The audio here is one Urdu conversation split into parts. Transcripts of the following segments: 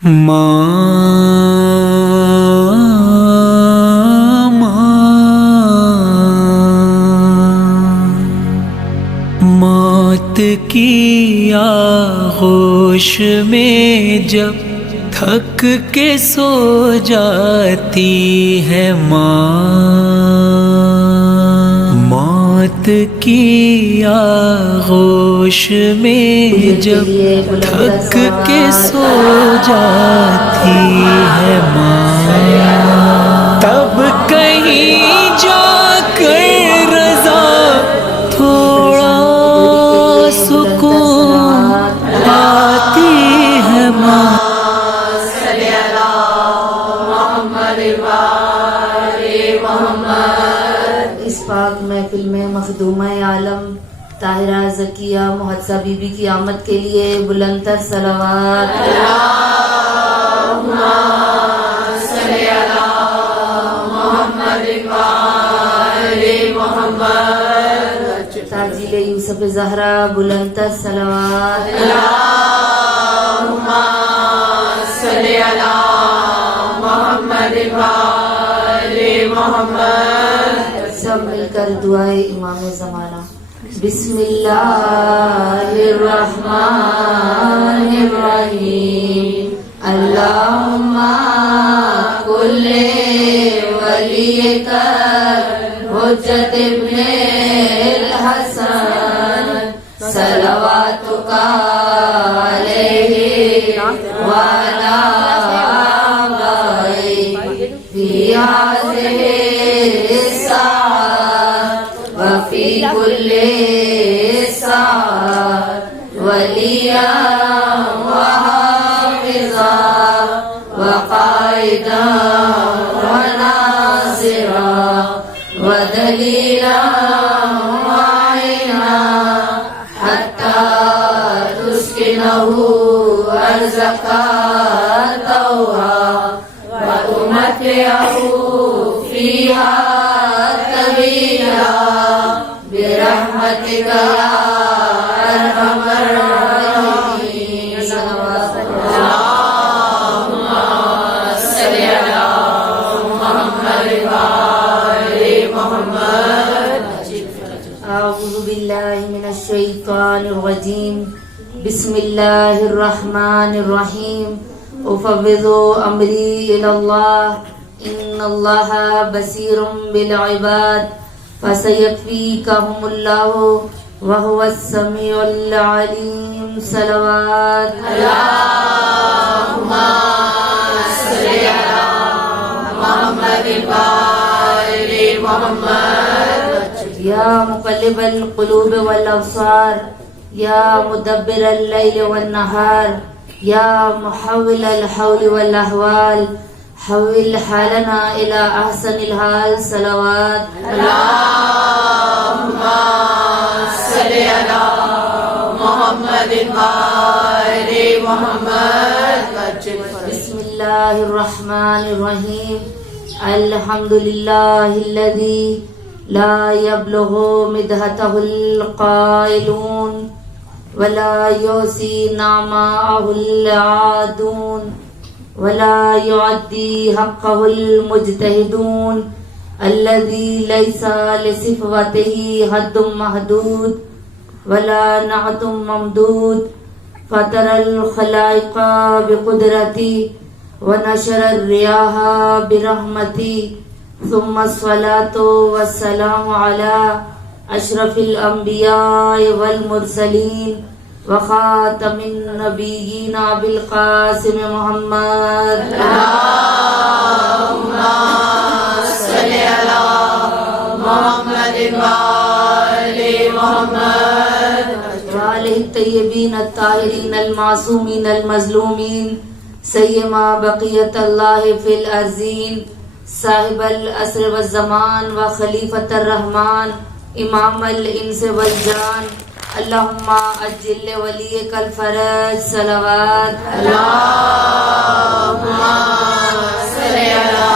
موت کی آغوش میں جب تھک کے سو جاتی ہے موت کی آغوش میں جب تھک کے سو جاتی ہے تب کہیں جا کر رضا تھوڑا سکون پاتی ہے اس پاک محفل میں مخدومہ عالم طاہرہ ذکیہ محتسبہ بی بی کی آمد کے لیے بلند تر صلوات اللہم صلی علی محمد وآل محمد تاجیل یوسف زہرا بلند تر صلوات اللہم صلی علی محمد وآل محمد سب مل کر دعائے امام زمانہ بسم اللہ الرحمن الرحیم اللہم کل ولیک حجت ابن الحسن صلواتک علیہ وعلی آبائہ فی هذه وفي كل ساعة وليا وحافظا وقائدا وناصرا ودليلا وعينا حتى تسكنه أرزقك طوعا وتمتعه فيها طويلا برحمتك يا ارحم الراحمين اللهم صل على محمد وآل محمد اعوذ باللہ من الشیطان الرجیم بسم اللہ الرحمن الرحیم افوض امری الی اللہ ان اللہ بصیر بالعباد فسيكفيكهم الله وهو السميع العليم صلوات اللهم صل على محمد وآل محمد يا مقلب القلوب والأبصار يا مدبر الليل والنهار يا محول الحول والأحوال حول حالنا إلى أحسن الحال صلوات اللهم صل على محمد وآل محمد بسم الله الرحمن الرحيم الحمد لله الذي لا يبلغ مدحته القائلون ولا يحصي نعماءه العادون ولا يعدي حقه المجتهدون الذي ليس لصفته حد محدود ولا نعت ممدود فطر الخلائق بقدرتي ونشر الرياح برحمتي ثم الصلاة والسلام على أشرف الأنبياء والمرسلين وخاتم النبیین بالقاسم محمد اللہم صلی علی محمد وآل محمد وآلہ الطیبین الطاہرین المعصومین المظلومین سیما بقیت اللہ فی الارضین صاحب العصر والزمان وخلیفۃ الرحمن امام الانس والجان اللہم اجل ولیک الفرج صلوات اللہم صلی علی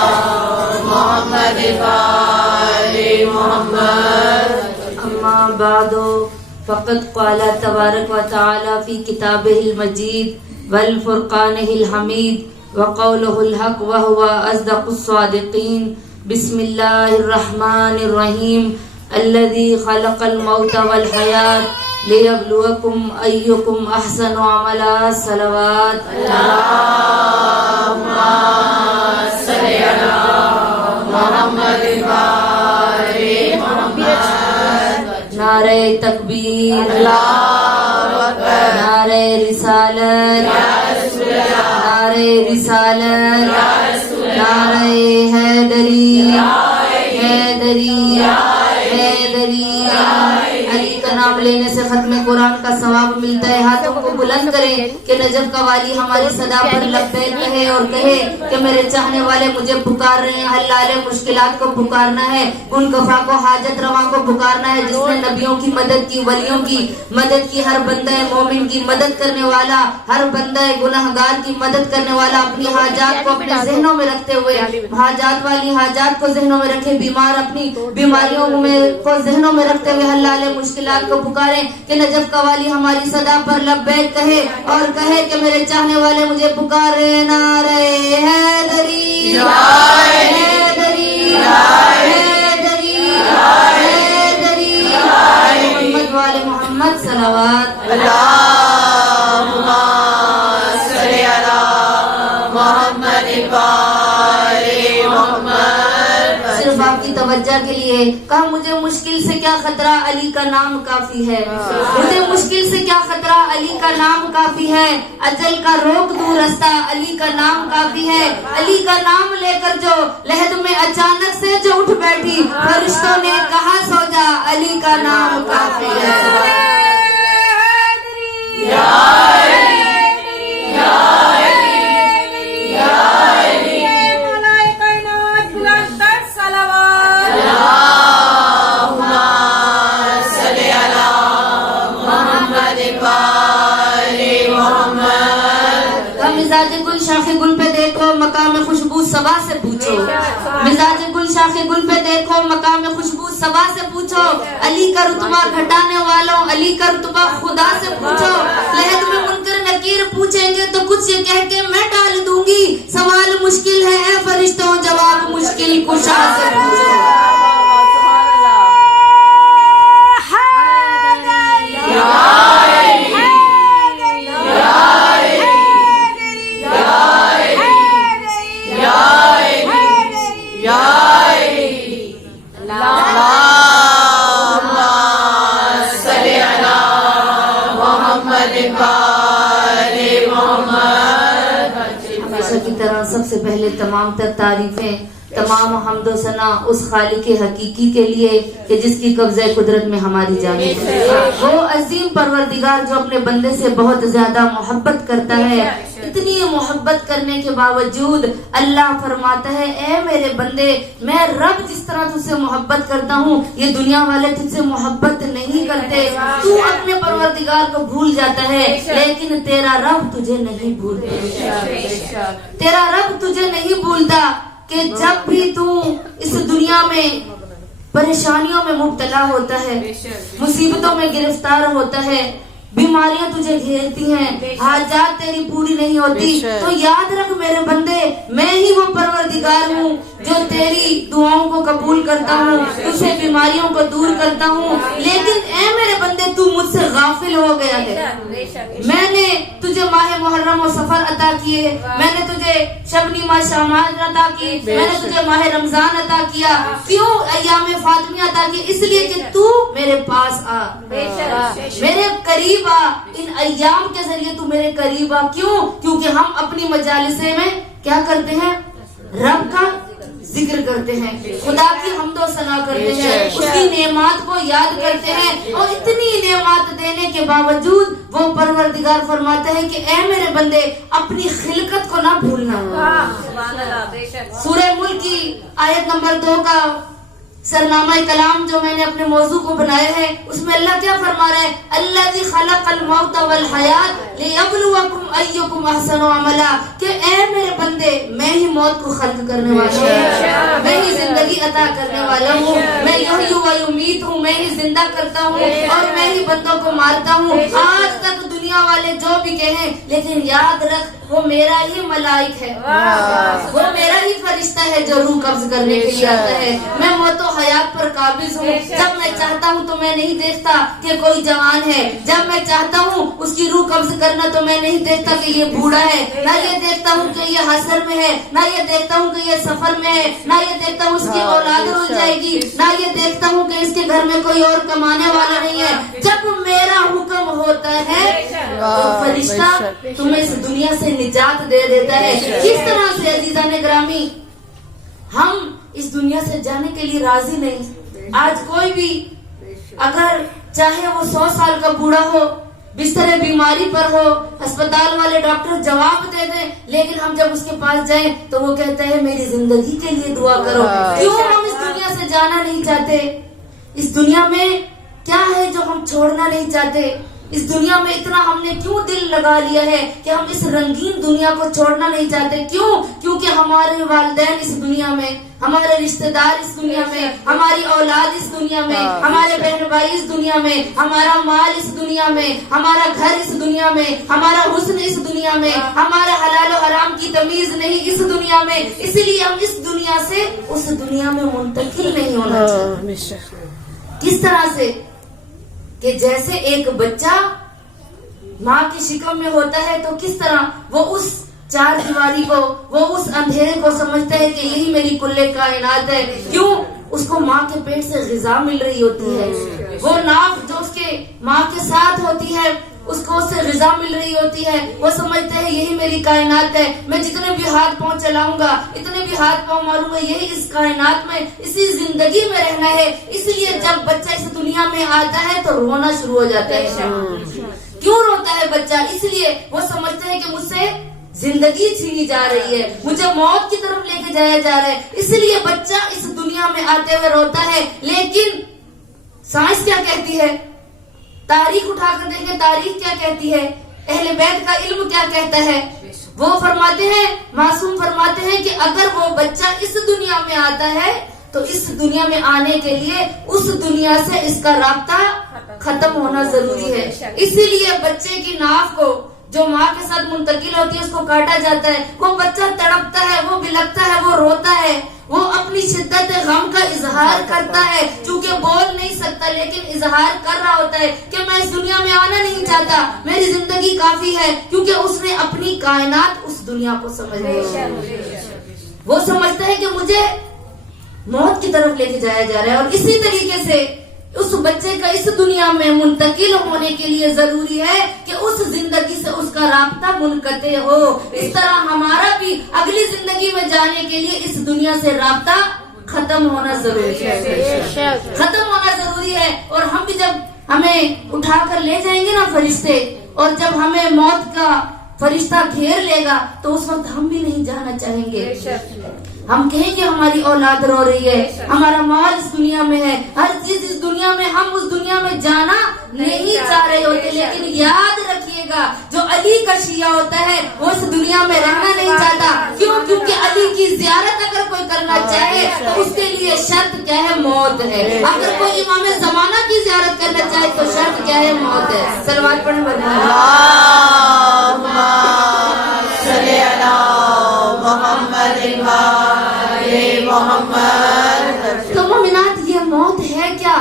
محمد وآل محمد اما بعد فقد قال تبارک و تعالی فی کتابہ المجید والفرقانه الحميد وقوله الحق وهو أصدق الصادقين. بسم الله الرحمن الرحيم. الذي خلق الموت والحياة ليبلوكم أيكم أحسن عملا. صلوات اللهم صل على محمد وآل محمد. نعرہ تکبیر، نعرہ رسالت، نعرہ رسالت، نعرہ حیدری، حیدری، حیدری. علی کا نام لینے سے ختم قرآن کا ثواب ملتا ہے. ہاتھوں کو بلند کریں کہ نجف کا والی ہماری صدا پر لبیک کہے اور کہے کہ میرے چاہنے والے مجھے پکار رہے ہیں. حلال مشکلات کو پکارنا ہے، ان کفا کو، حاجت رواں کو پکارنا ہے. جس نے نبیوں کی مدد کی، ولیوں کی مدد کی، ہر بندہ مومن کی مدد کرنے والا، ہر بندہ گناہگار کی مدد کرنے والا، اپنی حاجات کو اپنے ذہنوں میں رکھتے ہوئے، حاجات والی حاجات کو ذہنوں میں رکھے، بیمار اپنی بیماریوں کو ذہنوں میں رکھتے ہوئے حلال مشکلات کو پکارے کہ نجف کا والی ہماری صدا پر لبیک کہے اور کہے کہ میرے چاہنے والے مجھے پکار رہے ہیں. نعرہ حیدری، حیدری، حیدری، حیدری، محمد وآل محمد. صلوات اللہم صل علی محمد وآل محمد. صرف آپ کی توجہ کے لیے کہا مجھے مشکل سے کیا خطرہ، علی کا نام کافی ہے. مجھے مشکل سے کیا خطرہ، علی کا نام کافی ہے. اجل کا روک دوں رستہ، علی کا نام کافی ہے. علی کا نام لے کر جو لحد میں اچانک سے جو اٹھ بیٹھی، فرشتوں نے کہا سو جا، علی کا نام کافی ہے. یا علی، یا علی، یا علی. مزاج گل شاخ گل پہ دیکھو، مقام خوشبو صبا سے پوچھو. مزاج گل شاخ گل پہ دیکھو، مقام خوشبو صبا سے پوچھو. علی کا رتبہ گھٹانے والوں، علی کا رتبہ خدا سے پوچھو. لحد میں منکر نکیر پوچھیں گے تو کچھ یہ کہہ کے میں ٹال دوں گی، سوال مشکل ہے اے فرشتوں، جواب مشکل کشا سے پوچھو. کی طرح سب سے پہلے تمام تر تعریفیں، تمام حمد و ثنا اس خالق حقیقی کے لیے کہ جس کی قبضہ قدرت میں ہماری جانب ہے. وہ عظیم پروردگار جو اپنے بندے سے بہت زیادہ محبت کرتا ہے. اتنی محبت کرنے کے باوجود اللہ فرماتا ہے اے میرے بندے، میں رب جس طرح تجھ سے محبت کرتا ہوں یہ دنیا والے تجھ سے محبت نہیں کرتے. تو اپنے پروردگار کو بھول جاتا ہے لیکن تیرا رب تجھے نہیں بھولتا. تیرا رب تجھے نہیں بھولتا کہ جب بھی تو اس دنیا میں پریشانیوں میں مبتلا ہوتا ہے، مصیبتوں میں گرفتار ہوتا ہے، بیماریاں تجھے گھیرتی ہیں، حاجات تیری پوری نہیں ہوتی، تو یاد رکھ میرے بندے، میں ہی وہ پروردگار ہوں جو تیری دعاؤں کو قبول کرتا ہوں، تجھے بیماریوں کو دور کرتا ہوں. لیکن اے میرے بندے تو مجھ سے غافل ہو گیا ہے. میں نے تجھے ماہ محرم و سفر عطا کیے، میں نے تجھے شب نیمہ شامات عطا کی، میں نے تجھے ماہ رمضان عطا کیا. کیوں ایام فاطمیہ عطا کی؟ اس لیے کہ تو میرے پاس آ، میرے قریب آ. ان ایام کے ذریعے تو میرے قریب آ. کیوں؟ کیونکہ ہم اپنی مجالسے میں کیا کرتے ہیں؟ رب کا ذکر کرتے ہیں، خدا کی حمد و ثنا کرتے ہیں، اس کی نعمات کو یاد کرتے ہیں. اور اتنی نعمات دینے کے باوجود وہ پروردگار فرماتا ہے کہ اے میرے بندے اپنی خلقت کو نہ بھولنا. سورہ ملک کی آیت نمبر 2 کا سرنامہ کلام جو میں نے اپنے موضوع کو بنایا ہے اس میں اللہ کیا فرما رہا ہے؟ الذی خلق الموت والحیات لیبلوکم ایکم احسن عملا. کہ اے میرے بندے میں ہی موت کو خلق کرنے والا ہوں، میں ہی زندگی عطا کرنے والا ہوں، میں یحیی و یمیت ہوں، میں ہی زندہ کرتا ہوں اور میں ہی بندوں کو مارتا ہوں. آج تک دنیا دنیا والے جو بھی کہیں، لیکن یاد رکھ وہ میرا ہی ملائک ہے، وہ میرا ہی فرشتہ ہے جو روح قبض کرنے کے لیے آتا ہے۔ میں موت و حیات پر قابض ہوں، جب میں چاہتا ہوں تو میں نہیں دیکھتا کہ کوئی جوان ہے، جب میں چاہتا ہوں اس کی روح قبض کرنا تو میں نہیں دیکھتا کہ یہ بوڑھا ہے، نہ یہ دیکھتا ہوں کہ یہ حسر میں ہے، نہ یہ دیکھتا ہوں کہ یہ سفر میں ہے، نہ یہ دیکھتا ہوں اس کی اولاد رل جائے گی، نہ یہ دیکھتا ہوں کہ اس کے گھر میں کوئی اور کمانے والا نہیں ہے۔ جب میرا حکم ہوتا ہے تو فرشتہ تمہیں اس دنیا سے نجات دے دیتا ہے۔ کس طرح سے عزیزان گرامی ہم اس دنیا سے جانے کے لیے راضی نہیں۔ آج کوئی بھی اگر چاہے وہ 100 سال کا بوڑھا ہو، بستر بیماری پر ہو، اسپتال والے ڈاکٹر جواب دے دیں، لیکن ہم جب اس کے پاس جائیں تو وہ کہتا ہے میری زندگی کے لیے دعا کرو۔ کیوں ہم اس دنیا سے جانا نہیں چاہتے؟ اس دنیا میں کیا ہے جو ہم چھوڑنا نہیں چاہتے؟ اس دنیا میں اتنا ہم نے کیوں دل لگا لیا ہے کہ ہم اس رنگین دنیا کو چھوڑنا نہیں چاہتے؟ کیوں؟ کیونکہ ہمارے والدین اس دنیا میں، ہمارے رشتہ دار اس دنیا میں، ہماری اولاد اس دنیا میں، ہمارے بہن بھائی اس دنیا میں، ہمارا مال اس دنیا میں، ہمارا گھر اس دنیا میں، ہمارا حسن اس دنیا میں، ہمارا حلال و حرام کی تمیز نہیں اس دنیا میں، اس لیے ہم اس دنیا سے اس دنیا میں منتقل نہیں ہونا چاہتے۔ کس طرح سے کہ جیسے ایک بچہ ماں کی شکم میں ہوتا ہے تو کس طرح وہ اس چار دیواری کو، وہ اس اندھیرے کو سمجھتا ہے کہ یہی میری کل کائنات ہے۔ کیوں؟ اس کو ماں کے پیٹ سے غذا مل رہی ہوتی ہے، وہ ناف جو اس کے ماں کے ساتھ ہوتی ہے اس کو اس سے غذا مل رہی ہوتی ہے، وہ سمجھتا ہے یہی میری کائنات ہے، میں جتنے بھی ہاتھ پاؤں چلاؤں گا، اتنے بھی ہاتھ پاؤں ماروں گا، یہی اس کائنات میں، اسی زندگی میں رہنا ہے۔ اس لیے جب بچہ اس دنیا میں آتا ہے تو رونا شروع ہو جاتا ہے۔ کیوں روتا ہے بچہ؟ اس لیے وہ سمجھتا ہے کہ مجھ سے زندگی چھینی جا رہی ہے، مجھے موت کی طرف لے کے جایا جا رہا ہے، اس لیے بچہ اس دنیا میں آتے ہوئے روتا ہے۔ لیکن سائنس کیا کہتی ہے؟ تاریخ اٹھا کر دیکھیں، تاریخ کیا کہتی ہے؟ اہل بیت کا علم کیا کہتا ہے؟ وہ فرماتے ہیں، معصوم فرماتے ہیں کہ اگر وہ بچہ اس دنیا میں آتا ہے تو اس دنیا میں آنے کے لیے اس دنیا سے اس کا رابطہ ختم ہونا ضروری ہے۔ اسی لیے بچے کی ناف کو جو ماں کے ساتھ منتقل ہوتی ہے اس کو کاٹا جاتا ہے، وہ بچہ تڑپتا ہے، وہ بلکتا ہے، وہ روتا ہے، وہ اپنی شدت غم کا اظہار کرتا ہے، چونکہ بول نہیں سکتا لیکن اظہار کر رہا ہوتا ہے کہ میں اس دنیا میں آنا نہیں چاہتا، میری زندگی کافی ہے، کیونکہ اس نے اپنی کائنات اس دنیا کو سمجھ لیا۔ وہ سمجھتا ہے کہ مجھے موت کی طرف لے کے جایا جا رہا ہے، اور اسی طریقے سے اس بچے کا اس دنیا میں منتقل ہونے کے لیے ضروری ہے کہ اس زندگی سے اس کا رابطہ منقطع ہو۔ اس طرح ہمارا بھی اگلی زندگی میں جانے کے لیے اس دنیا سے رابطہ ختم ہونا ضروری ہے، ختم ہونا ضروری ہے۔ اور ہم بھی جب ہمیں اٹھا کر لے جائیں گے نا فرشتے، اور جب ہمیں موت کا فرشتہ گھیر لے گا تو اس وقت ہم بھی نہیں جانا چاہیں گے۔ ہم کہیں گے ہماری اولاد رو رہی ہے، ہمارا مال اس دنیا میں ہے، ہر چیز اس دنیا میں، ہم اس دنیا میں جانا نہیں چاہ رہے ہوتے۔ لیکن یاد رکھیے گا جو علی کا شیعہ ہوتا ہے وہ اس دنیا میں رہنا نہیں چاہتا۔ کیوں؟ کیونکہ علی کی زیارت اگر کوئی کرنا چاہے تو اس کے لیے شرط کیا ہے؟ موت ہے۔ اگر کوئی امام زمانہ کی زیارت کرنا چاہے تو شرط کیا ہے؟ موت ہے۔ صلوات پڑھیں تو مومنات، یہ موت ہے کیا؟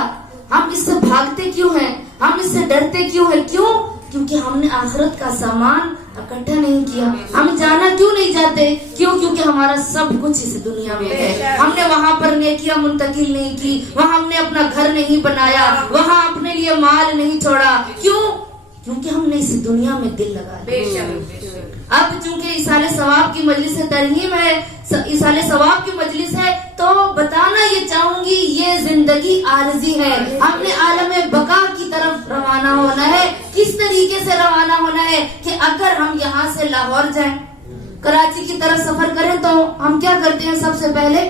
ہم اس سے بھاگتے کیوں ہیں؟ ہم اس سے ڈرتے کیوں ہیں؟ کیوں؟ کیونکہ ہم نے آخرت کا سامان اکٹھا نہیں کیا۔ ہم جانا کیوں نہیں چاہتے؟ کیوں؟ کیونکہ ہمارا سب کچھ اس دنیا میں ہے، ہم نے وہاں پر نیکیاں منتقل نہیں کی، وہاں ہم نے اپنا گھر نہیں بنایا، وہاں اپنے لیے مال نہیں چھوڑا۔ کیوں؟ کیونکہ ہم نے اس دنیا میں دل لگا لیا۔ اب چونکہ ایصال ثواب کی مجلس ترہیم ہے، ایصال ثواب کی مجلس ہے، تو بتانا یہ چاہوں گی یہ زندگی عارضی ہے، ہم نے عالم بقا کی طرف روانہ ہونا ہے۔ کس طریقے سے روانہ ہونا ہے کہ اگر ہم یہاں سے لاہور جائیں، کراچی کی طرف سفر کریں تو ہم کیا کرتے ہیں؟ سب سے پہلے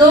2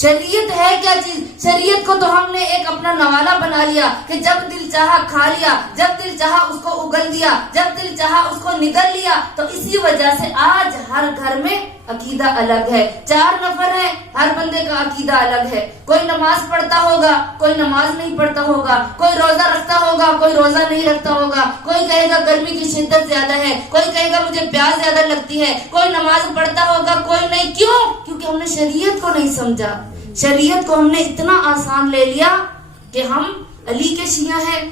شریعت ہے کیا چیز؟ شریعت کو تو ہم نے ایک اپنا نوالا بنا لیا کہ جب دل چاہا کھا لیا، جب دل چاہا اس کو اگل دیا، جب دل چاہا اس کو نگل لیا. تو اسی وجہ سے آج ہر گھر میں عقیدہ الگ ہے. 4 نفر ہیں، ہر بندے کا عقیدہ الگ ہے. کوئی نماز پڑھتا ہوگا، کوئی نماز نہیں پڑھتا ہوگا، کوئی روزہ رکھتا ہوگا، کوئی روزہ نہیں رکھتا ہوگا. کوئی کہے گا گرمی کی شدت زیادہ ہے، کوئی کہے گا مجھے پیاس زیادہ لگتی ہے. کوئی نماز پڑھتا ہوگا، کوئی نہیں. کیوں؟ کیونکہ ہم نے شریعت کو نہیں سمجھا. شریعت کو ہم نے اتنا آسان لے لیا کہ ہم علی کے شیعہ ہیں.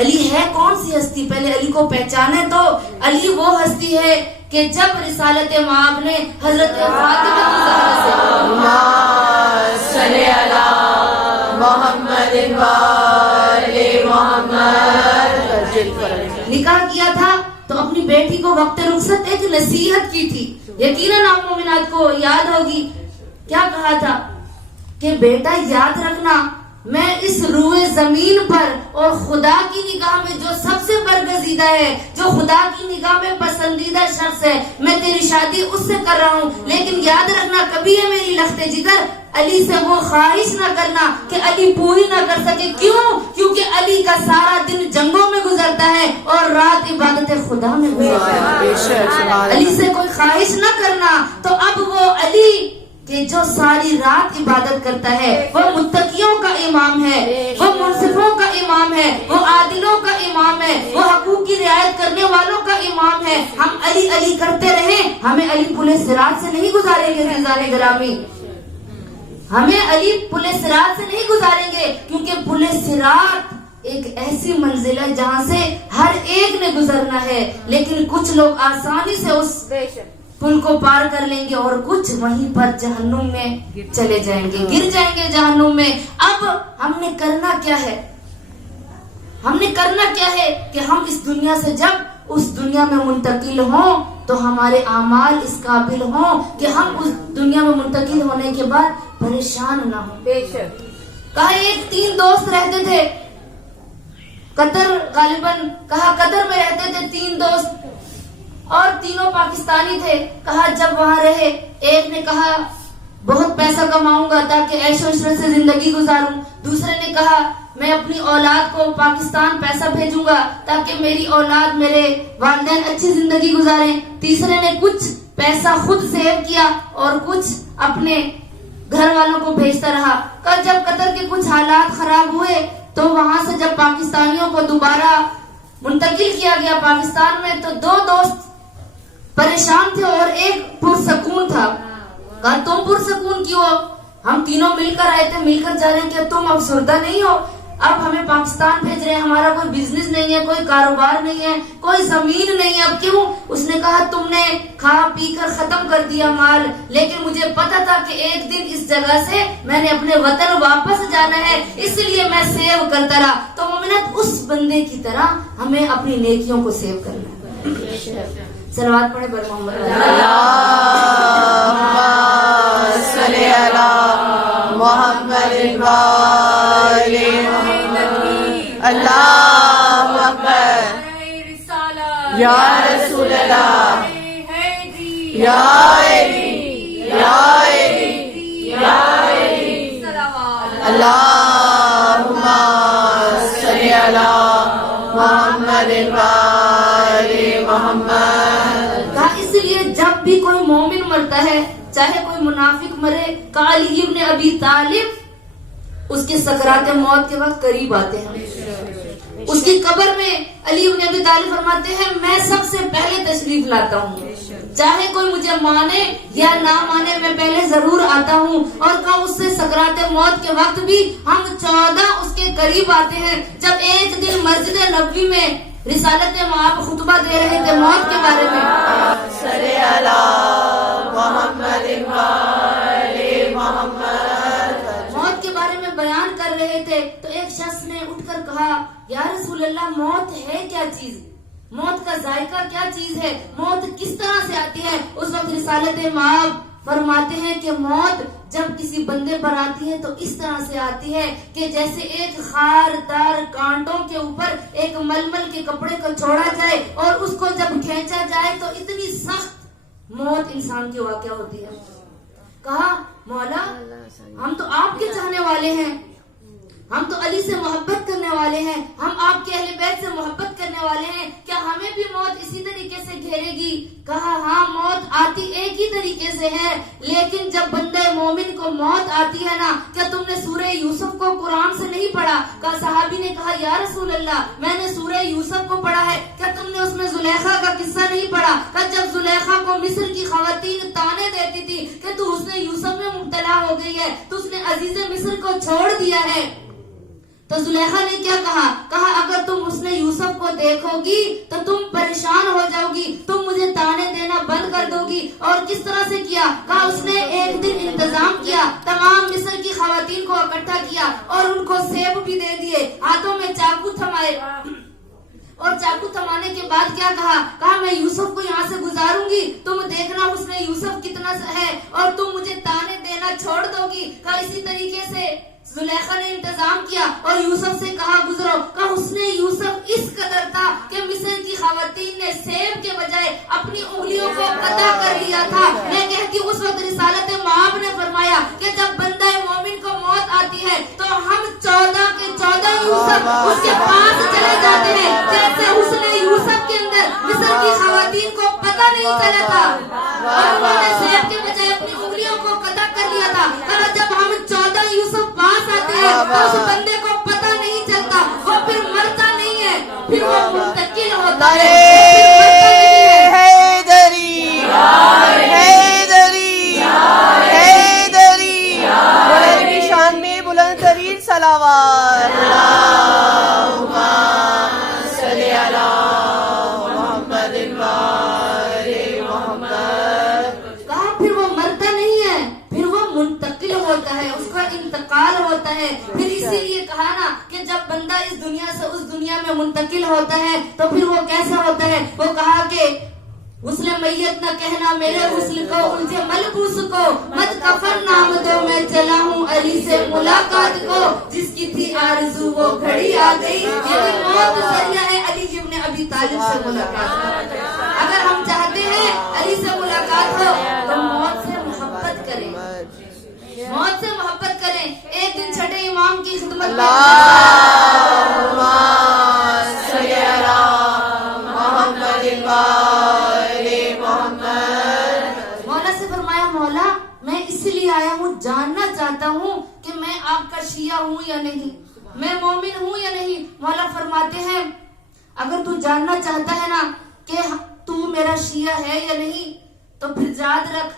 علی ہے کون سی ہستی؟ پہلے علی کو پہچانے. تو علی وہ ہستی ہے کہ جب رسالت مآب نے حضرت فاطمہ صلی اللہ محمد نکاح کیا تھا تو اپنی بیٹی کو وقت رخصت ایک نصیحت کی تھی. یقیناً آپ مومنات کو یاد ہوگی. کیا کہا تھا کہ بیٹا یاد رکھنا، میں اس روئے زمین پر اور خدا کی نگاہ میں جو سب سے برگزیدہ ہے، جو خدا کی نگاہ میں پسندیدہ شخص ہے، میں تیری شادی اس سے کر رہا ہوں. لیکن یاد رکھنا کبھی ہے میری لخت جگر علی سے وہ خواہش نہ کرنا کہ علی پوری نہ کر سکے. کیوں؟ کیونکہ علی کا سارا دن جنگوں میں گزرتا ہے اور رات عبادت خدا میں گزرتا ہے. علی سے کوئی خواہش نہ کرنا. تو اب وہ علی کہ جو ساری رات عبادت کرتا ہے، وہ متقیوں کا امام ہے، وہ منصفوں کا امام ہے، وہ عادلوں کا امام ہے، وہ حقوق کی رعایت کرنے والوں کا امام ہے. ہم علی علی کرتے رہیں، ہمیں علی پل صراط سے نہیں گزاریں گے. عزیزان گرامی، ہمیں علی پل صراط سے نہیں گزاریں گے، کیونکہ پل صراط ایک ایسی منزل ہے جہاں سے ہر ایک نے گزرنا ہے. لیکن کچھ لوگ آسانی سے اس پل کو پار کر لیں گے اور کچھ وہیں پر جہنم میں چلے جائیں گے، گر جائیں گے جہنم میں. اب ہم نے کرنا کیا ہے؟ ہم نے کرنا کیا ہے کہ ہم اس دنیا سے جب اس دنیا میں منتقل ہوں تو ہمارے اعمال اس قابل ہوں کہ ہم اس دنیا میں منتقل ہونے کے بعد پریشان نہ ہوں. کہا ایک 3 دوست رہتے تھے قطر، غالباً کہا قطر میں رہتے تھے 3 دوست اور تینوں پاکستانی تھے. کہا جب وہاں رہے، ایک نے کہا بہت پیسہ کماؤں گا تاکہ عیش و عشرت سے زندگی گزاروں. دوسرے نے کہا میں اپنی اولاد کو پاکستان پیسہ بھیجوں گا تاکہ میری اولاد، میرے والدین اچھی زندگی گزاریں. تیسرے نے کچھ پیسہ خود سیو کیا اور کچھ اپنے گھر والوں کو بھیجتا رہا. کل جب قطر کے کچھ حالات خراب ہوئے تو وہاں سے جب پاکستانیوں کو دوبارہ منتقل کیا گیا پاکستان میں تو 2 دوست پریشان تھے اور ایک پرسکون تھا. کہا تم پرسکون کیوں ہو؟ ہم تینوں مل کر آئے تھے، مل کر جا رہے ہیں، کہ تم افسردہ نہیں ہو؟ اب ہمیں پاکستان بھیج رہے ہیں، ہمارا کوئی بزنس نہیں ہے، کوئی کاروبار نہیں ہے، کوئی زمین نہیں ہے، اب کیوں؟ اس نے کہا تم نے کھا پی کر ختم کر دیا مال، لیکن مجھے پتا تھا کہ ایک دن اس جگہ سے میں نے اپنے وطن واپس جانا ہے، اس لیے میں سیو کرتا رہا. تو مومنات اس بندے کی طرح ہمیں اپنی نیکیوں کو سیو کرنا ہے. صلوات پڑھے بر محمد صلی اللہ محمد اللہ اکبر. یا رسول اللہ، یا علی، یا علی، یا علی. اللہم صلی اللہ محمد محمد. اس لیے جب بھی کوئی مومن مرتا ہے، چاہے کوئی منافق مرے، علی ابن ابی طالب اس کے سکرات موت کے وقت قریب آتے ہیں. اس کی قبر میں علی ابن ابی طالب فرماتے ہیں میں سب سے پہلے تشریف لاتا ہوں، چاہے کوئی مجھے مانے یا نہ مانے، میں پہلے ضرور آتا ہوں. اور کہا اس سے سکرات موت کے وقت بھی ہم 14 اس کے قریب آتے ہیں. جب ایک دن مسجد نبوی میں رسالت مآب خطبہ دے رہے تھے موت کے بارے میں، صلی اللہ محمد موت کے بارے میں بیان کر رہے تھے، تو ایک شخص نے اٹھ کر کہا یا رسول اللہ موت ہے کیا چیز؟ موت کا ذائقہ کیا چیز ہے؟ موت کس طرح سے آتی ہے؟ اس وقت رسالت مآب فرماتے ہیں کہ موت جب کسی بندے پر آتی ہے تو اس طرح سے آتی ہے کہ جیسے ایک خاردار کانٹوں کے اوپر ایک ململ کے کپڑے کو چھوڑا جائے اور اس کو جب کھینچا جائے تو اتنی سخت موت انسان کی واقع ہوتی ہے. کہا مولا ہم تو آپ کے چاہنے والے ہیں، ہم تو علی سے محبت کرنے والے ہیں، ہم آپ کے اہل بیت سے محبت کرنے والے ہیں، کیا ہمیں بھی موت اسی طریقے سے گھیرے گی؟ کہا ہاں موت آتی ایک ہی طریقے سے ہے، لیکن جب بندہ مومن کو موت آتی ہے نا، کیا تم نے سورہ یوسف کو قرآن سے نہیں پڑھا؟ کہا صحابی نے کہا یا رسول اللہ میں نے سورہ یوسف کو پڑھا ہے، کیا تم نے اس میں زلیخا کا قصہ نہیں پڑھا؟ کہا جب زلیخا کو مصر کی خواتین تانے دیتی تھی کہ تو حسن یوسف میں مبتلا ہو گئی ہے، تو اس نے عزیز مصر کو چھوڑ دیا ہے، تو زلیخا نے کیا کہا؟ کہا اگر تم حسن یوسف کو دیکھو گی تو تم پریشان ہو جاؤ گی، تم مجھے تانے دینا بند کر دو گی۔ اور کس طرح سے کیا؟ کہا اس نے ایک دن انتظام کیا، تمام مصر کی خواتین کو اکٹھا کیا اور ان کو سیب بھی دے دیے، ہاتھوں میں چاقو تھمائے، اور چاقو تھمانے کے بعد کیا کہا؟ کہا میں یوسف کو یہاں سے گزاروں گی، تم دیکھنا حسن یوسف کتنا ہے اور تم مجھے تانے دینا چھوڑ دو گی۔ کہا اسی طریقے سے زلیخا نے انتظام کیا اور یوسف سے کہا گزرو۔ کہا حسن یوسف اس قدر تھا کہ مصر کی خواتین نے سیب کے بجائے اپنی انگلیوں کو قطع کر لیا تھا۔ میں کہتی ہوں اس وقت رسالت مآب نے فرمایا کہ جب بندہ مومن کو موت آتی ہے تو ہم 14 کے 14 یوسف اس کے پاس چلے جاتے ہیں، جیسے حسن یوسف کے اندر مصر کی خواتین کو پتہ نہیں چلا تھا اور انہوں نے سیب کے بجائے اپنی انگلیوں کو قطع کر لیا تھا۔ کہا جب ہم 14 یوسف پاس آتے ہیں تو اس بندے کو پتہ نہیں چلتا، وہ پھر مرتا نہیں ہے، پھر وہ منتقل ہوتا ہے۔ حیدری حیدری حیدری، بلند کی شان میں بلند ترین صلوات، اللہم صلی علی محمد وآل محمد۔ کہا پھر وہ مرتا نہیں ہے، پھر وہ منتقل ہوتا ہے، اس کا انتقال ہوتا ہے۔ پھر اسی لیے کہا نا کہ جب بندہ اس دنیا سے اس دنیا میں منتقل ہوتا ہے تو پھر وہ کیسا ہوتا ہے؟ وہ کہا کہ غسل میت نہ کہنا میرے غسل کو، الجھے ملبوس کو مت کفن نام دو، میں چلا ہوں علی سے ملاقات کو، جس کی تھی آرزو وہ گھڑی آ گئی، یہ موت ذریعہ ہے علی ابن ابی طالب سے ملاقات۔ اگر ہم چاہتے ہیں علی سے ملاقات ہو تو موت سے محبت کریں، موت سے محبت کریں۔ ایک دن چھٹے امام کی خدمت میں اللہم صلی علی محمد وآل محمد۔ مولا سے فرمایا مولا میں اس لیے آیا ہوں، جاننا چاہتا ہوں کہ میں آپ کا شیعہ ہوں یا نہیں، میں مومن ہوں یا نہیں۔ مولا فرماتے ہیں اگر تو جاننا چاہتا ہے نا کہ تو میرا شیعہ ہے یا نہیں تو پھر یاد رکھ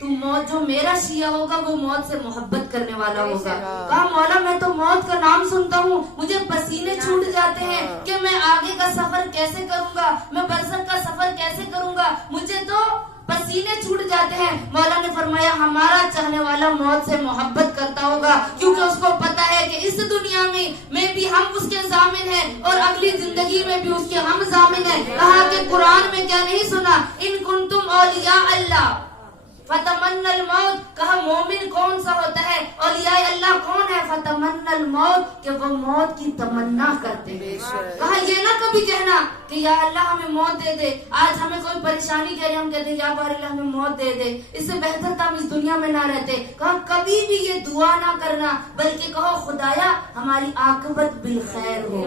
تو موت، جو میرا شیعہ ہوگا وہ موت سے محبت کرنے والا ہوگا۔ کہا مولا میں تو موت کا نام سنتا ہوں مجھے پسینے چھوٹ جاتے ہیں کہ میں آگے کا سفر کیسے کروں گا، میں برزخ کا سفر کیسے کروں گا، مجھے تو پسینے چھوٹ جاتے ہیں۔ مولا نے فرمایا ہمارا چاہنے والا موت سے محبت کرتا ہوگا، کیونکہ اس کو پتا ہے کہ اس دنیا میں بھی ہم اس کے ضامن ہیں اور اگلی زندگی میں بھی اس کے ہم ضامن ہیں۔ کہا کہ قرآن میں کیا نہیں سنا، ان کنتم اولیاء اللہ فتمن الموت۔ کہا مومن کون سا ہوتا ہے، اولیاء اللہ کون ہے؟ فتمن الموت، کہ وہ موت کی تمنا کرتے ہیں۔ کہا یہ نہ کبھی کہنا کہ یا اللہ ہمیں موت دے دے، آج ہمیں کوئی پریشانی کہہ رہے ہم کہتے ہیں یا بار اللہ ہمیں موت دے دے، اس سے بہتر تھا ہم اس دنیا میں نہ رہتے۔ کہا کبھی بھی یہ دعا نہ کرنا، بلکہ کہو خدایا ہماری عاقبت بالخیر ہو،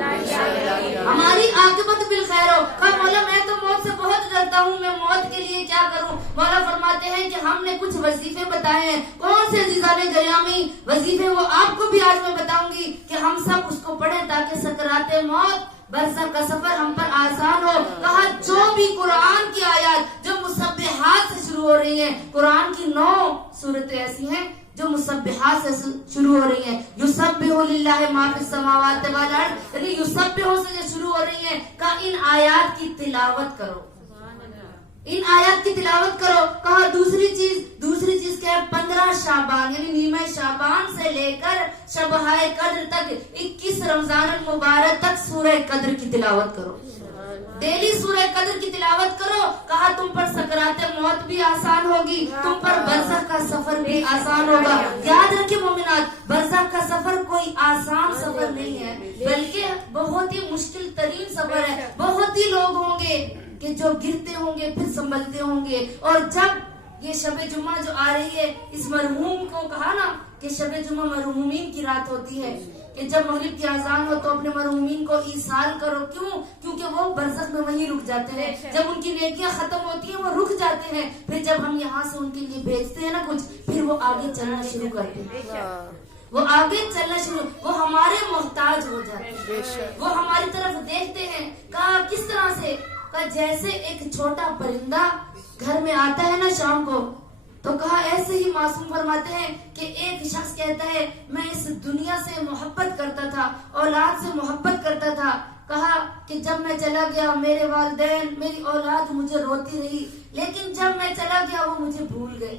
ہماری عاقبت بالخیر ہو۔ کہا مولا میں تو موت سے بہت ڈرتا ہوں، میں موت کے لیے کیا کروں؟ مولا فرماتے ہیں کہ ہم نے کچھ وظیفے بتائے ہیں۔ کون سے عزیزان گرامی وظیفے؟ وہ آپ کو بھی آج میں بتاؤں گی کہ ہم سب اس کو پڑھیں تاکہ سکرات موت برزخ کا سفر ہم پر آسان ہو۔ کہا جو بھی قرآن کی آیات جو مسبحات سے شروع ہو رہی ہیں، قرآن کی 9 سورتیں ایسی ہیں جو مسبحات سے شروع ہو رہی ہیں، یسبح للہ ما فی السماوات والارض، یعنی یسبح سے جو شروع ہو رہی ہیں، کہا ان آیات کی تلاوت کرو، ان آیات کی تلاوت کرو۔ کہا دوسری چیز کیا ہے؟ 15 شعبان یعنی نیمہ شعبان سے لے کر شبہ قدر تک 21 رمضان المبارک تک سورہ قدر کی تلاوت کرو، ڈیلی سورہ قدر کی تلاوت کرو۔ کہا تم پر سکرات موت بھی آسان ہوگی، تم پر برزخ کا سفر بھی آسان ہوگا۔ یاد رکھیں مومنات، برزخ کا سفر کوئی آسان سفر نہیں ہے، بلکہ بہت ہی مشکل ترین سفر ہے۔ بہت ہی لوگ ہوں گے کہ جو گرتے ہوں گے پھر سنبھلتے ہوں گے، اور جب یہ شب جمعہ جو آ رہی ہے، اس مرحوم کو کہا نا کہ شب جمعہ مرحومین کی رات ہوتی ہے، کہ جب مغرب کی اذان ہو تو اپنے مرحومین کو ایصال کرو. کیوں؟ کیونکہ وہ برزخ میں وہیں رک جاتے ہیں. جب ان کی نیکیاں ختم ہوتی ہیں وہ رک جاتے ہیں، پھر جب ہم یہاں سے ان کے لیے بھیجتے ہیں نا کچھ، پھر وہ آگے چلنا شروع کرتے ہیں. وہ آگے چلنا شروع، وہ ہمارے محتاج ہو جاتے ہیں. وہ ہماری طرف دیکھتے ہیں. کہا کس طرح سے؟ کہا جیسے ایک چھوٹا پرندہ گھر میں آتا ہے نا شام کو، تو کہا ایسے ہی معصوم فرماتے ہیں کہ ایک شخص کہتا ہے میں اس دنیا سے محبت کرتا تھا، اولاد سے محبت کرتا تھا. کہا کہ جب میں چلا گیا میرے والدین، میری اولاد مجھے روتی رہی، لیکن جب میں چلا گیا وہ مجھے بھول گئے.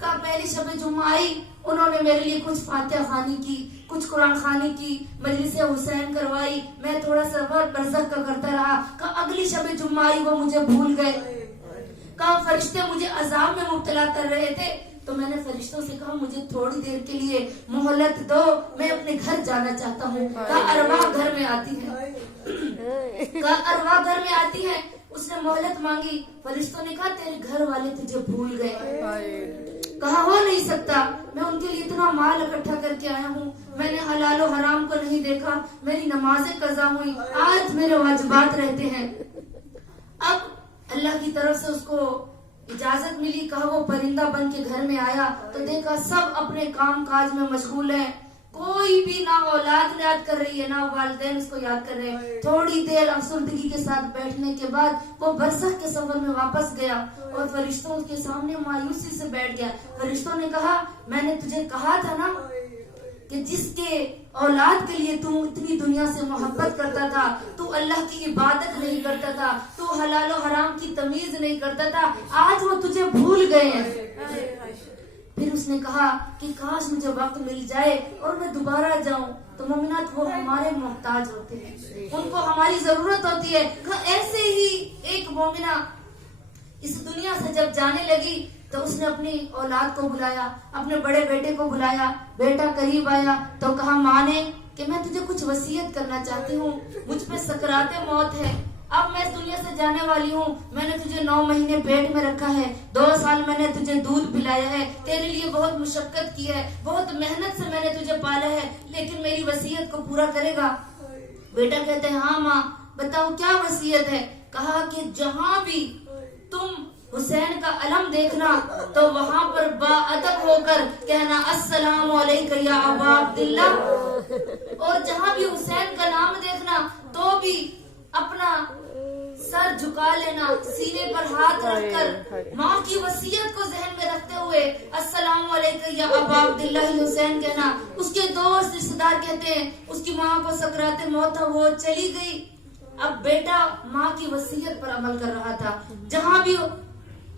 کہا پہلی شب جمعہ آئی، انہوں نے میرے لیے کچھ فاتحہ خوانی کی، کچھ قرآن خوانی کی، مجلس حسین کروائی، میں تھوڑا سا وقت برزخ کا کرتا رہا. کہا اگلی شب جمعہ آئی، وہ مجھے بھول گئے. کہا فرشتے مجھے عذاب میں مبتلا کر رہے تھے، تو میں نے فرشتوں سے کہا مجھے تھوڑی دیر کے لیے مہلت دو، میں اپنے گھر جانا چاہتا ہوں. کہا ارواح گھر میں آتی ہے. کہا ارواح گھر میں آتی ہے. اس نے مہلت مانگی. فرشتوں نے کہا تیرے گھر والے تجھے بھول گئے. کہا ہو نہیں سکتا، میں ان کے لیے اتنا مال اکٹھا کر کے آیا ہوں، میں نے حلال و حرام کو نہیں دیکھا، میری نمازیں قضا ہوئی، آج میرے واجبات رہتے ہیں. اب اللہ کی طرف سے اس کو اجازت ملی. کہا وہ پرندہ بن کے گھر میں آیا تو دیکھا سب اپنے کام کاج میں مشغول ہیں، کوئی بھی نہ اولاد یاد کر رہی ہے نہ والدین اس کو یاد کر رہے ہیں. تھوڑی دیر افسردگی کے ساتھ بیٹھنے کے بعد وہ برزخ کے سفر میں واپس گیا اور فرشتوں کے سامنے مایوسی سے بیٹھ گیا. فرشتوں نے کہا میں نے تجھے کہا تھا نا کہ جس کے اولاد کے لیے تو اتنی دنیا سے محبت کرتا تھا، تو اللہ کی عبادت نہیں کرتا تھا، تو حلال و حرام کی تمیز نہیں کرتا تھا، آج وہ تجھے بھول گئے ہیں. پھر اس نے کہا کہ کاش مجھے وقت مل جائے اور میں دوبارہ جاؤں. تو مومنات وہ ہمارے محتاج ہوتے ہیں، ان کو ہماری ضرورت ہوتی ہے. ایسے ہی ایک مومنہ اس دنیا سے جب جانے لگی تو اس نے اپنی اولاد کو بلایا، اپنے بڑے بیٹے کو بلایا. بیٹا قریب آیا تو کہا ماں نے کہ میں تجھے کچھ وصیت کرنا چاہتی ہوں، مجھ پہ سکرات موت ہے، اب میں اس دنیا سے جانے والی ہوں. میں نے تجھے 9 مہینے پیٹ میں رکھا ہے، 2 سال میں نے تجھے دودھ پلایا ہے، تیرے لیے بہت مشقت کی ہے، بہت محنت سے میں نے تجھے پالا ہے، لیکن میری وصیت کو پورا کرے گا؟ بیٹا کہتے ہیں ہاں ماں بتاؤ کیا وصیت ہے. کہا کہ جہاں بھی تم حسین کا علم دیکھنا تو وہاں پر با ادب ہو کر کہنا السلام علیکم یا ابا عبداللہ، اور جہاں بھی حسین کا نام دیکھنا تو بھی اپنا سر جھکا لینا، سینے پر ہاتھ رکھ کر ماں کی وصیت کو ذہن میں رکھتے ہوئے السلام علیکم یا ابا عبداللہ حسین کہنا. اس کے دوست رشتہ دار کہتے ہیں اس کی ماں کو سکرات موت تھا، وہ چلی گئی. اب بیٹا ماں کی وصیت پر عمل کر رہا تھا، جہاں بھی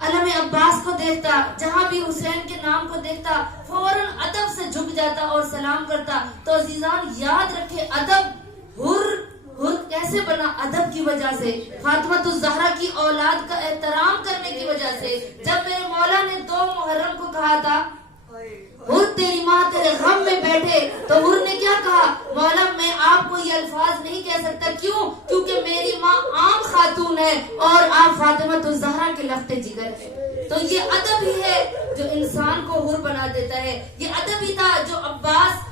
علم عباس کو دیکھتا، جہاں بھی حسین کے نام کو دیکھتا فوراً ادب سے جھک جاتا اور سلام کرتا. تو عزیزان یاد رکھے ادب حر کیسے بنا؟ ادب کی وجہ سے، فاطمہ الزہرا کی اولاد کا احترام کرنے کی وجہ سے. جب میرے مولا نے 2 محرم کو کہا تھا حر تیری ماں تیرے غم میں بیٹھے، تو حر نے کیا کہا؟ مولا میں آپ کو یہ الفاظ نہیں کہہ سکتا. کیوں؟ کیونکہ میری ماں عام خاتون ہے اور آپ فاطمہ الزہرا کے لخت جگر ہے. تو یہ ادب ہی ہے جو انسان کو حر بنا دیتا ہے. یہ ادب ہی تھا جو عباس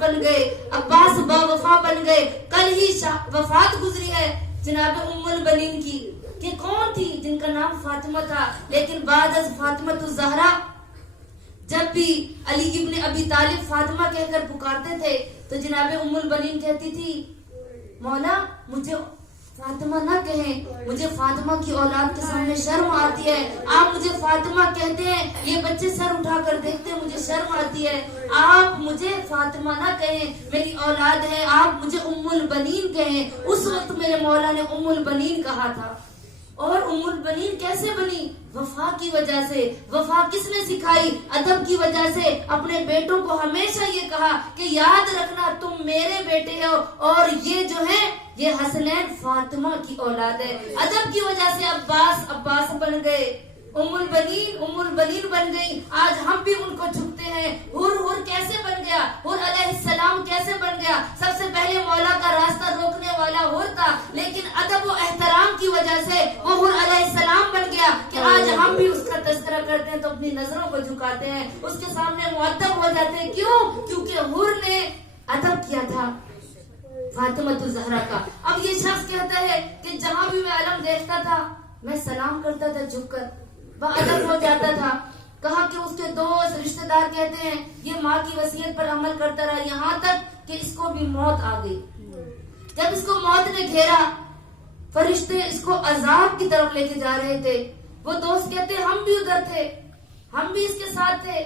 بن گئے، عباس با وفا بن گئے. کل ہی وفات گزری ہے جناب ام البنین کی، کہ کون تھی؟ جن کا نام فاطمہ تھا، لیکن بعد از فاطمہ الزہرا جب بھی علی ابن ابی طالب فاطمہ کہہ کر پکارتے تھے تو جناب ام البنین کہتی تھی مولا مجھے فاطمہ نہ کہیں، مجھے فاطمہ کی اولاد کے سامنے شرم آتی ہے. آپ مجھے فاطمہ کہتے ہیں، یہ بچے سر اٹھا کر دیکھتے ہیں، مجھے شرم آتی ہے. آپ مجھے فاطمہ نہ کہیں، میری اولاد ہے، آپ مجھے ام البنین کہیں. اس وقت میرے مولا نے ام البنین کہا تھا. اور ام البنین کیسے بنی؟ وفا کی وجہ سے. وفا کس نے سکھائی؟ ادب کی وجہ سے. اپنے بیٹوں کو ہمیشہ یہ کہا کہ یاد رکھنا تم میرے بیٹے ہو اور یہ جو ہے یہ حسنین فاطمہ کی اولاد ہے. ادب کی وجہ سے عباس بن گئے، ام البنین بن گئی. آج ہم بھی ان کو جھکتے ہیں. حر کیسے بن گیا؟ حر علیہ السلام کیسے بن گیا؟ سب سے پہلے مولا کا راستہ روکنے والا حر تھا، لیکن ادب و احترام کی وجہ سے وہ حر علیہ السلام بن گیا. گیا کہ آج ہم بھی اس کا تذکرہ کرتے ہیں تو اپنی نظروں کو جھکاتے ہیں, اس کے سامنے مؤدب ہو جاتے ہیں. کیوں؟ کیونکہ حور نے ادب کیا تھا فاطمہ الزہرا کا. اب یہ شخص کہتا ہے کہ جہاں بھی میں علم دیکھتا تھا میں سلام کرتا تھا جھک کر, باادب ہو جاتا تھا. کہا کہ اس کے دوست رشتہ دار کہتے ہیں یہ ماں کی وصیت پر عمل کرتا رہا, یہاں تک کہ اس کو بھی موت آ گئی. جب اس کو موت نے گھیرا, فرشتے اس کو عذاب کی طرف لے کے جا رہے تھے. وہ دوست کہتے ہم بھی ادھر تھے, ہم بھی اس کے ساتھ تھے,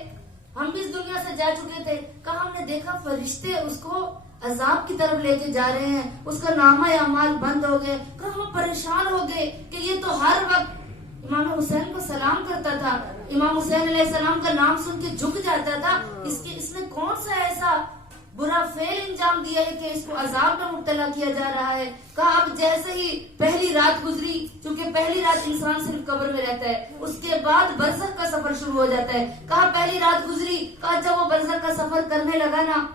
ہم بھی اس دنیا سے جا چکے تھے. کہا ہم نے دیکھا فرشتے اس کو عذاب کی طرف لے کے جا رہے ہیں, اس کا نامہ اعمال بند ہو گئے. کہا ہم پریشان ہو گئے کہ یہ تو ہر وقت امام حسین کو سلام کرتا تھا, امام حسین علیہ السلام کا نام سن کے جھک جاتا تھا, اس نے کون سا ایسا برا فعل انجام دیا ہے کہ اس کو عذاب میں مبتلا کیا جا رہا ہے. کہا اب جیسے ہی پہلی رات گزری, چونکہ پہلی رات انسان صرف قبر میں رہتا ہے, اس کے بعد برزخ کا سفر شروع ہو جاتا ہے. کہا پہلی رات گزری. کہا جب وہ برزخ کا سفر کرنے لگا نا,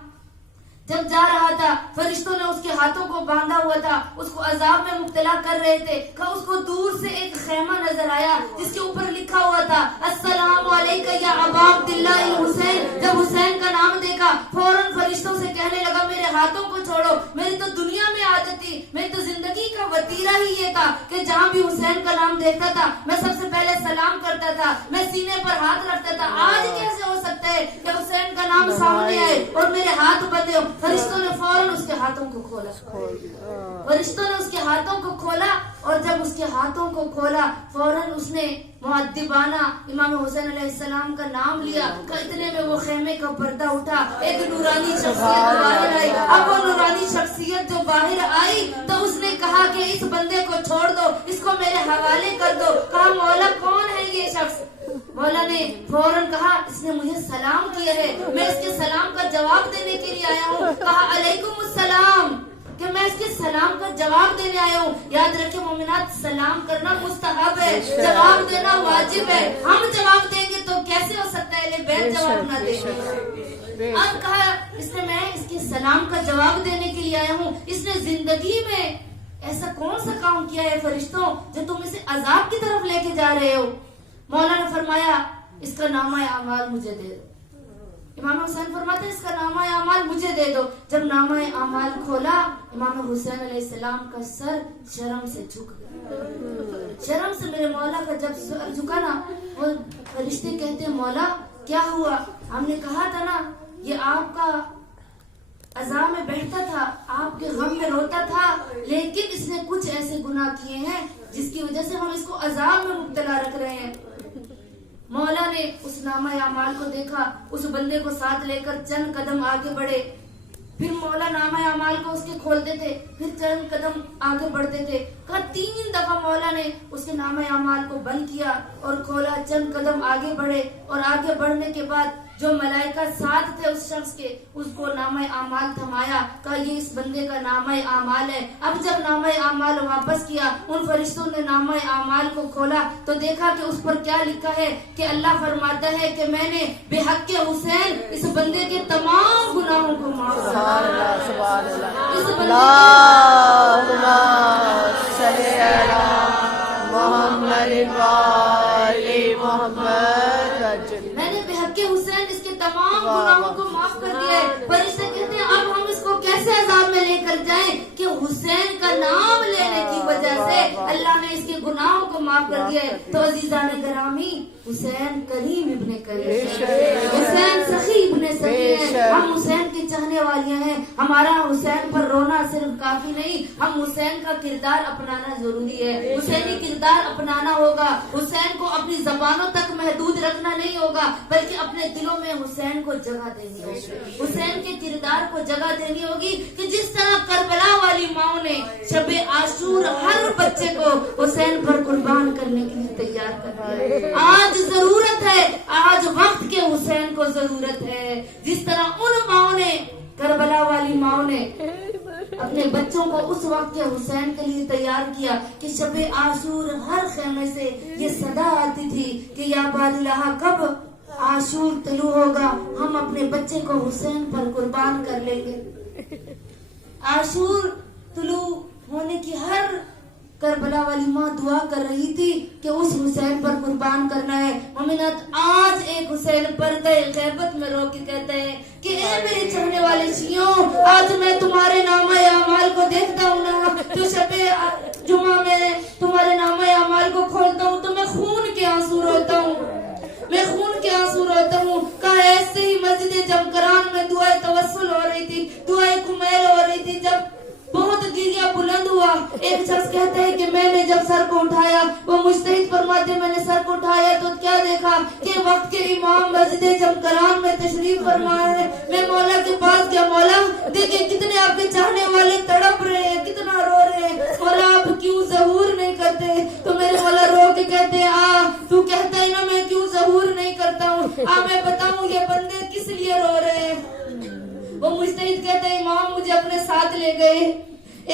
جب جا رہا تھا فرشتوں نے اس کے ہاتھوں کو باندھا ہوا تھا, اس کو عذاب میں مبتلا کر رہے تھے. کہا اس کو دور سے ایک خیمہ نظر آیا جس کے اوپر لکھا ہوا تھا السلام علیکم یا ابا عبداللہ الحسین. جب حسین کا نام دیکھا فوراً فرشتوں سے کہنے لگا میرے ہاتھوں کو چھوڑو, میری تو دنیا میں عادت تھی, میری تو زندگی کا وتیرہ ہی یہ تھا کہ جہاں بھی حسین کا نام دیکھتا تھا میں سب سے پہلے سلام کرتا تھا, میں سینے پر ہاتھ رکھتا تھا. آج کیسے ہو سکتا ہے کہ حسین کا نام سامنے آئے اور میرے ہاتھ بندھے ہو؟ فرشتوں نے فوراً اس کے ہاتھوں کو کھولا, فرشتوں نے اس کے ہاتھوں کو کھولا, اور جب اس کے ہاتھوں کو کھولا فوراً اس نے مؤدبانہ امام حسین علیہ السلام کا نام لیا. کہ اتنے میں وہ خیمے کا پردہ اٹھا, ایک نورانی شخصیت باہر آئی. اب وہ نورانی شخصیت جو باہر آئی تو اس نے کہا کہ اس بندے کو چھوڑ دو, اس کو میرے حوالے کر دو. کہا مولا کون ہے یہ شخص؟ مولا نے فوراً کہا اس نے مجھے سلام کیا ہے, میں اس کے سلام کا جواب دینے کے لیے آیا ہوں. کہا علیکم السلام, کہ میں اس کے سلام کا جواب دینے آیا ہوں. یاد رکھیں مومنات, سلام کرنا مستحب ہے, جواب دینا واجب ہے. ہم جواب دیں گے تو کیسے ہو سکتا ہے اہل بیت جواب نہ دیں؟ اب کہا اس نے میں اس کے سلام کا جواب دینے کے لیے آیا ہوں. اس نے زندگی میں ایسا کون سا کام کیا ہے فرشتوں جو تم اسے عذاب کی طرف لے کے جا رہے ہو؟ مولا نے فرمایا اس کا نامہ اعمال مجھے دے دو. امام حسین فرماتے اس کا نامہ اعمال مجھے دے دو. جب نامہ اعمال کھولا امام حسین علیہ السلام کا سر شرم سے جھک گیا. شرم سے میرے مولا کا جب سر جھکا نا, وہ فرشتے کہتے ہیں مولا کیا ہوا؟ ہم نے کہا تھا نا یہ آپ کا عذاب میں بیٹھتا تھا, آپ کے غم میں روتا تھا, لیکن اس نے کچھ ایسے گناہ کیے ہیں جس کی وجہ سے ہم اس کو عذاب میں مبتلا رکھ رہے ہیں. مولا نے اس نامہ اعمال کو دیکھا, اس بندے کو ساتھ لے کر چند قدم آگے بڑھے. پھر مولا نامہ اعمال کو اس کے کھولتے تھے, پھر چند قدم آگے بڑھتے تھے. کہا 3 دفعہ مولا نے اس کے نامہ اعمال کو بند کیا اور کھولا, چند قدم آگے بڑھے, اور آگے بڑھنے کے بعد جو ملائکہ ساتھ تھے اس شخص کے, اس کو نامہ اعمال تھمایا. کہا یہ اس بندے کا نامہ اعمال ہے. اب جب نامہ اعمال واپس کیا, ان فرشتوں نے نامہ اعمال کو کھولا تو دیکھا کہ اس پر کیا لکھا ہے کہ اللہ فرماتا ہے کہ میں نے بے حق کے حسین اس بندے کے تمام گناہوں کو معاف کر دیا. اس بندے میں نے بے حق کے حسین اس کے تمام گناہوں کو معاف کر دیا ہے. فرشتے کہتے ہیں اب ہم اس کو کیسے عذاب میں لے کر جائیں کہ حسین کا نام لینے کی وجہ سے اللہ نے اس کے گناہوں کو معاف کر دیا ہے. تو عزیزان گرامی, حسین کریم ابن کریم, حسین سخی ابن سخی ہے. ہم حسین کی چاہنے والیاں ہیں. ہمارا حسین پر رونا صرف کافی نہیں, ہم حسین کا کردار اپنانا ضروری ہے. حسینی کردار اپنانا ہوگا. حسین کو اپنی زبانوں تک محدود رکھنا نہیں ہوگا, بلکہ اپنے دلوں میں حسین کو جگہ دینی ہوگی, حسین کے کردار کو جگہ دینی ہوگی. کہ جس طرح کربلا والی ماں نے شب عاشور ہر بچے کو حسین پر قربان کرنے کے لیے تیار کر دیا, آج ضرورت ہے, آج وقت کے حسین کو ضرورت ہے. جس طرح ان ماں نے, کربلا والی ماں نے اپنے بچوں کو اس وقت کے حسین کے لیے تیار کیا کہ شب عاشور ہر خیمے سے یہ صدا آتی تھی کہ یا بارالہ کب عاشور طلوع ہوگا, ہم اپنے بچے کو حسین پر قربان کر لیں گے. عاشور طلوع ہونے کی ہر کربلا والی ماں دعا کر رہی تھی کہ اس حسین پر قربان کرنا ہے. مومنات آج ایک حسین پردے غیبت میں رو کے کہتے ہیں کہ اے میرے چاہنے والے شیعوں، آج میں تمہارے نامہ اعمال کو دیکھتا ہوں نا، جو شب جمعہ میں تمہارے نامہ اعمال کو کھولتا ہوں تو میں خون کے آنسو روتا ہوں، میں خون کے آنسو روتا ہوں. کہا ایسے ہی مسجد جمکران میں دعائے توسل ہو رہی تھی، دعائے کمیل ہو رہی تھی، جب بہت گریا بلند ہوا. ایک شخص کہتا ہے کہ میں نے جب سر کو اٹھایا، وہ مجتہد فرماتے میں نے سر کو اٹھایا تو کیا دیکھا کہ وقت کے امام مسجد جمکران میں تشریف فرما ہے. میں مولا کے پاس گیا، مولا دیکھیں کتنے آپ کے چاہنے والے تڑپ رہے ہیں، کتنا رو رہے ہیں، مولا آپ کیوں ظہور نہیں کرتے؟ تو میرے مولا رو کے کہتے ہیں تو کہتا ہے نا میں کیوں ظہور نہیں کرتا ہوں، میں بتاؤں یہ بندے کس لیے رو رہے ہیں. وہ مجتہد کہتا ہے امام مجھے اپنے ساتھ لے گئے.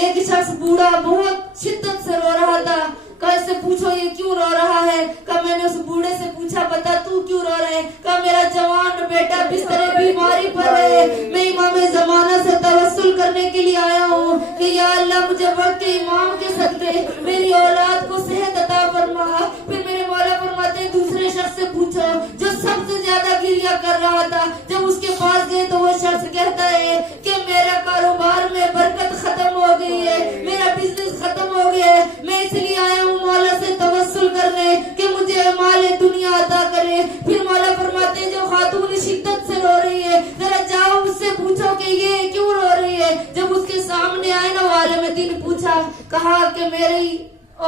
ایک شخص بوڑھا بہت شدت سے رو رہا تھا. کہا اس سے پوچھو یہ کیوں رو رہا ہے؟ کہا میں نے اس بوڑھے سے پوچھا بتا تو کیوں رو رہا ہے؟ کہا میرا جوان بیٹا بستر بیماری پر ہے، میں امام زمانہ سے توسل کرنے کے لیے آیا ہوں کہ یا اللہ مجھے وقت کے امام کے صدقے میری اولاد کو صحت عطا فرما. پھر میرے مولا فرماتے ہیں دوسرے شخص سے پوچھو جو سب سے زیادہ گریہ کر رہا تھا. جب اس کے پاس گئے تو وہ شخص کہتا ہے کہ میرا کاروبار میں برکت ختم ہو گئی ہے، میرا بزنس ختم ہو گیا ہے، میں اس لیے آیا ہوں مولا سے توسل کرنے کہ مجھے مال دنیا عطا کرے. پھر مولا فرماتے ہیں جو خاتون شدت سے رو رہی ہے ذرا جاؤ اس سے پوچھو کہ یہ کیوں رو رہی ہے. جب اس کے سامنے آئے نا عالم دین پوچھا، کہا کہ میری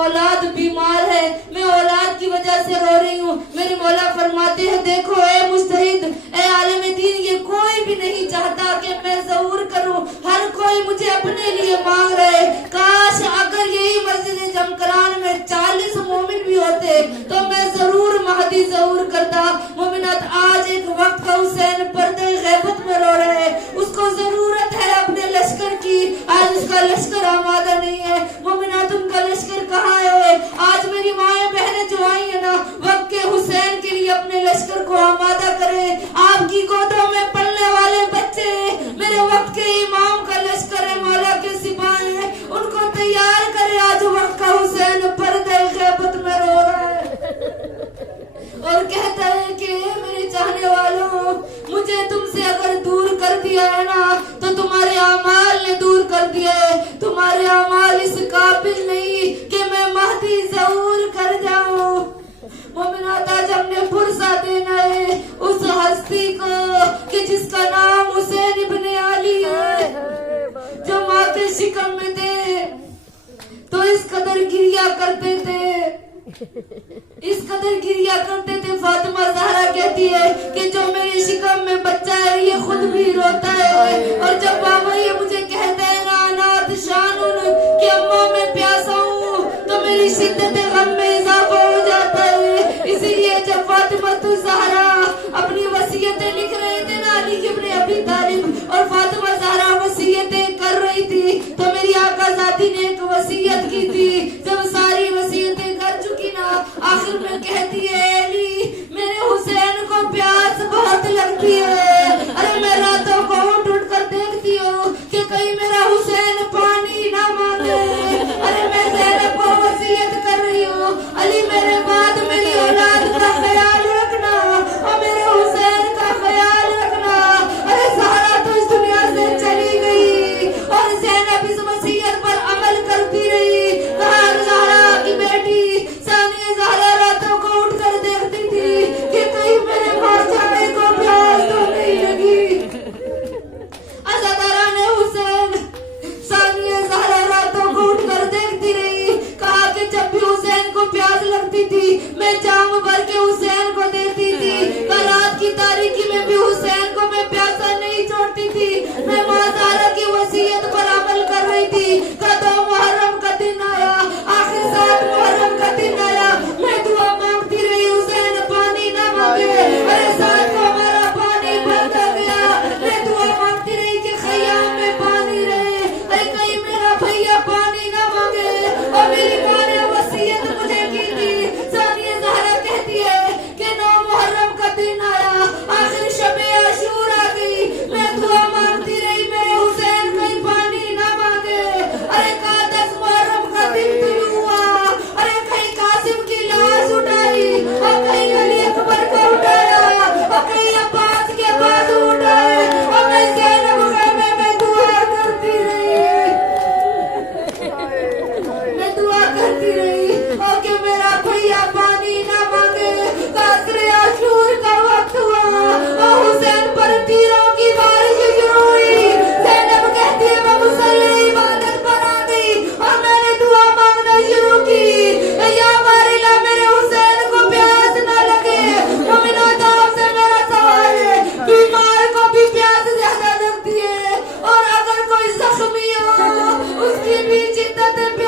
اولاد بیمار ہے، میں اولاد کی وجہ سے رو رہی ہوں. میرے مولا فرماتے ہیں دیکھو اے مجتہد، اے عالم دین، یہ کوئی بھی نہیں چاہتا کہ میں ظہور کروں، ہر کوئی مجھے اپنے لیے مانگ رہے. کاش اگر یہی مسجد جمکران میں 40 مومن بھی ہوتے تو میں ضرور مہدی ظہور کرتا. مومنات آج ایک وقت کا حسین پردے غیبت میں رو رہے ہیں، اس کو ضرورت ہے اپنے لشکر کی، آج اس کا لشکر آمادہ نہیں ہے. مومنات ان کا لشکر کہاں ہے؟ آج میری مائیں بہنیں جو آئی ہیں نا وقت کے حسین کے لیے اپنے لشکر کو آمادہ کریں. آپ کی گودوں میں پلنے والے بچے میرے وقت کے امام کا لشکر ہے، مولا کے سپاہی ہیں، ان کو تیار کرے. آج وقت کا حسین پردے غیبت میں رو رہا ہے اور کہتا ہے کہ میرے چاہنے والوں مجھے تم سے اگر دور کر دیا ہے نا تو تمہارے اعمال نے دور کر دیا ہے، تمہارے اعمال اس قابل نہیں کہ میں مہدی ظہور کر جاؤں. مومنات آج ہم نے فرصت دینا ہے اس ہستی کو کہ جس کا نام حسین ابن علی ہے، جو ماں کے شکم میں تھے تو اس قدر گریا کرتے تھے، اس قدر گریا کرتے تھے. فاطمہ زہرا کہتی ہے کہ جو میری شکم میں بچہ ہے یہ خود بھی روتا ہے، اور جب بابا یہ مجھے کہتا ہے نا نات شانن کہ اماں میں پیاسا ہوں تو میری شدت غم میں اضافہ ہو جاتا ہے. اسی لیے جب فاطمہ زہرا اپنی وصیتیں لکھ رہے تھے نا علی ابن ابی طالب اور فاطمہ زہرا وصیتیں کر رہی تھی تو میری آقا ذاتی نے ایک وصیت کی تھی. جب ساری وصیتیں کر چکی نا آخر میں کہتی ہے علی میرے حسین کو پیاس بہت لگتی ہے، ارے میں راتوں کو اٹھ اٹھ کر دیکھتی ہوں کہ کہیں میرا حسین پانی نہ مانگے. ارے میں زینب کو وصیت کر رہی ہوں علی میرے بعد میری اولاد کا خیال رکھنا اور میرے حسین کا خیال رکھنا. ارے زہرا تو اس دنیا سے چلی گئی اور زینب اس وصیت پر عمل کرتی رہی. کہا زہرا کی بیٹی ثانیہ زہرا راتوں کو اٹھ کر دیکھتی تھی کہ کہیں میرے بھائی کو پیاس تو نہیں لگی. عزادارہ نے حسین ثانیہ زہرا راتوں کو اٹھ کر دیکھتی رہی. کہا کہ جب بھی حسین کو پیاس لگتی تھی میں جام بھر کے حسین کو دیتی تھی. رات کی تاریکی میں بھی حسین کو میں پیاسا نہیں چھوڑتی تھی. میں ماں زہرا کی وصیت پر عمل کر رہی تھی. 2 محرم کا دن آیا، آخر 7 محرم کا دن آیا، میں دعا مانگتی رہی حسین پانی نہ مانگے. ارے 7 کو ہمارا پانی بند ہو گیا. میں دعا مانگتی رہی کہ خیام میں پانی رہے، ارے کہیں میرا بھیا پانی نہ مانگے. اور میری ماں نے وصیت مجھے کی تھی. ثانیہ زہرا کہتی ہے کہ 9 محرم کا دن آیا، آخر شب عاشور آ گئی. میں دعا مانگتی رہی میرے حسین کہیں پانی نہ مانگے. مت